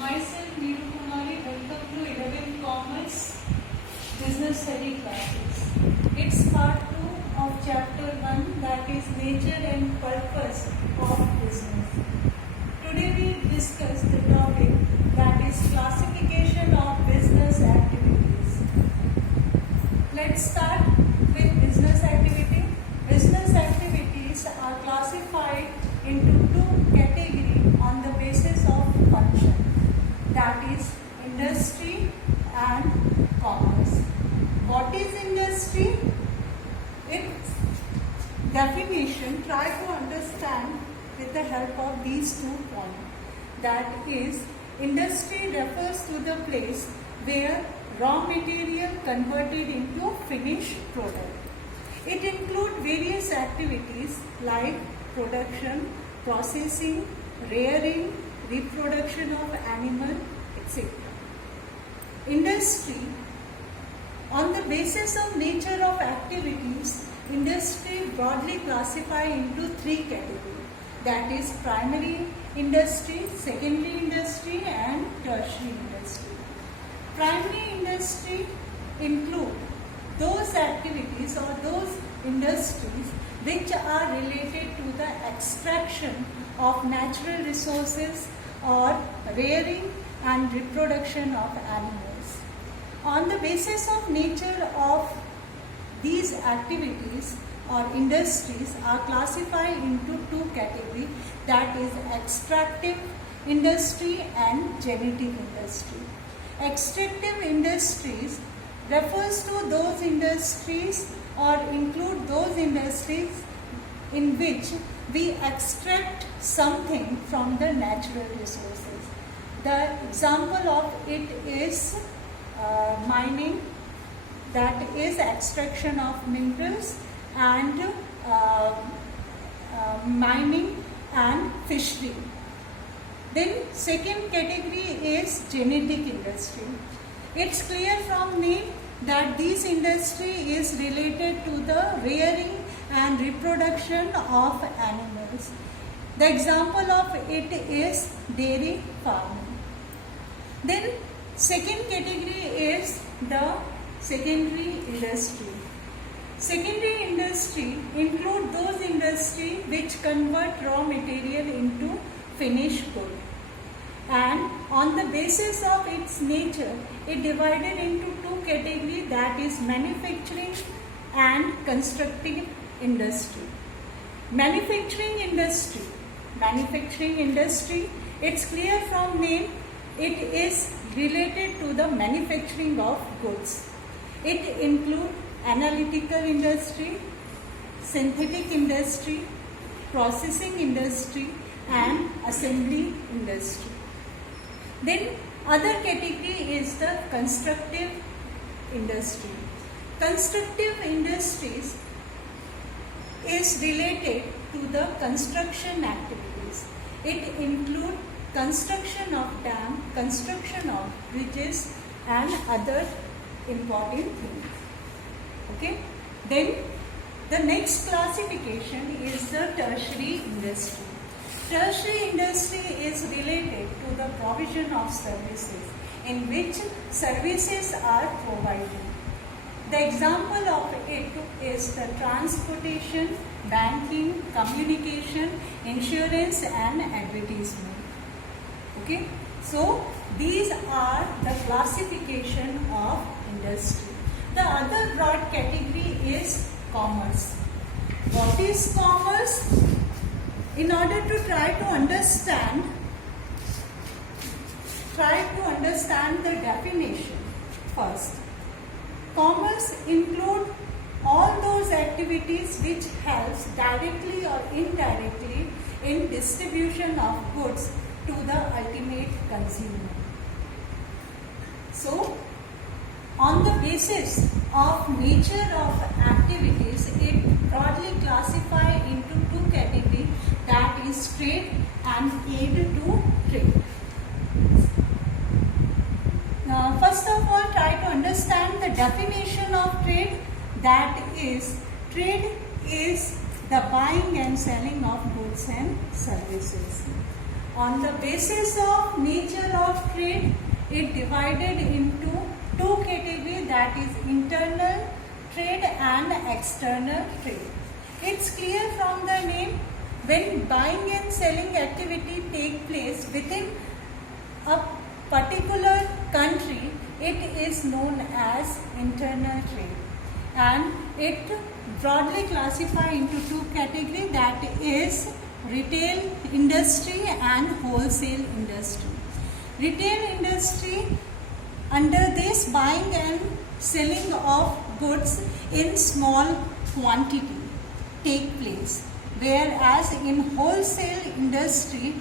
Myself Neeru Kumari, welcome to 11 Commerce Business Study classes. It's part 2 of chapter 1, that is nature and purpose of business. Today we discuss the topic that is classification of business activities. Let's start with business activity. Business activities are classified into two categories on the basis of function, that is industry and commerce. What is industry? Its definition, try to understand with the help of these 2 points. That is, industry refers to the place where raw material converted into finished product. It includes various activities like production, processing, rearing, reproduction of animal, etc. Industry, on the basis of nature of activities, industry broadly classify into 3 categories. That is primary industry, secondary industry and tertiary industry. Primary industry include those activities or those industries which are related to the extraction of natural resources or rearing and reproduction of animals. On the basis of nature of these activities or industries are classified into 2 categories, that is extractive industry and genetic industry. Extractive industries refers to those industries or include those industries in which we extract something from the natural resources. The example of it is mining, that is extraction of minerals, and mining and fishery. Then second category is genetic industry. It's clear from name that this industry is related to the rearing and reproduction of animals. The example of it is dairy farming. Then second category is the secondary industry. Secondary industry include those industries which convert raw material into finished good. And on the basis of its nature, it divided into 2 categories, that is manufacturing and constructive industry. Manufacturing industry, it's clear from name, it is related to the manufacturing of goods. It includes analytical industry, synthetic industry, processing industry and assembly industry. Then other category is the constructive industry. Constructive industries is related to the construction activities. It includes construction of dam, construction of bridges and other important things. Okay. Then the next classification is the tertiary industry. Tertiary industry is related to the provision of services in which services are provided. The example of it is the transportation, banking, communication, insurance and advertisement. Okay. So these are the classification of industry. The other broad category is commerce. What is commerce? In order to try to understand the definition first. Commerce include all those activities which helps directly or indirectly in distribution of goods to the ultimate consumer. So, on the basis of nature of activities, it broadly classified into 2 categories, that is trade and aid to trade. Now, first of all, try to understand the definition of trade. That is, trade is the buying and selling of goods and services. On the basis of nature of it divided into two categories, that is internal trade and external trade. It's clear from the name, when buying and selling activity take place within a particular country, it is known as internal trade, and it broadly classified into two categories, that is retail industry and wholesale industry. Retail industry, under this, buying and selling of goods in small quantity take place, whereas in wholesale industry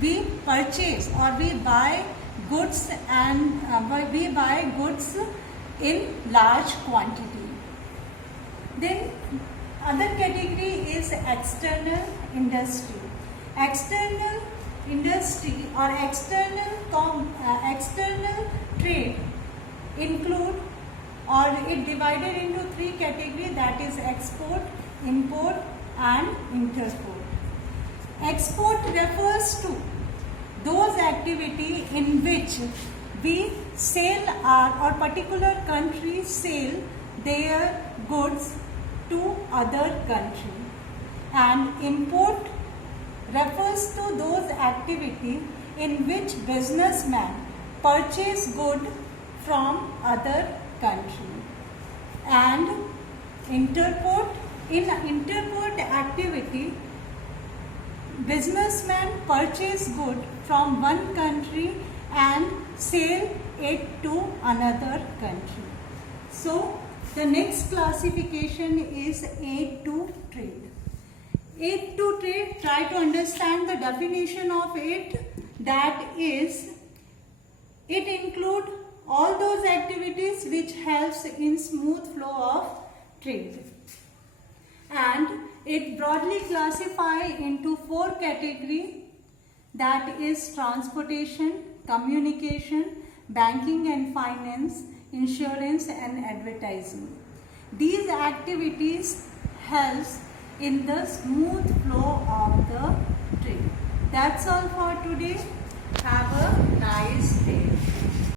we purchase or we buy goods and we buy goods in large quantity. Then other category is external industry. External industry or external trade include, or it divided into three categories, that is export, import and interport. Export refers to those activity in which we sell or particular countries sell their goods to other country, and import refers to those activity in which businessmen purchase good from other country. And interport, in interport activity, businessmen purchase good from one country and sell it to another country. So the next classification is aid to trade. Aid to trade, try to understand the definition of it. That is, it includes all those activities which helps in smooth flow of trade, and it broadly classified into four categories, that is transportation, communication, banking and finance, insurance and advertising. These activities helps in the smooth flow of the trade. That's all for today. Have a nice day.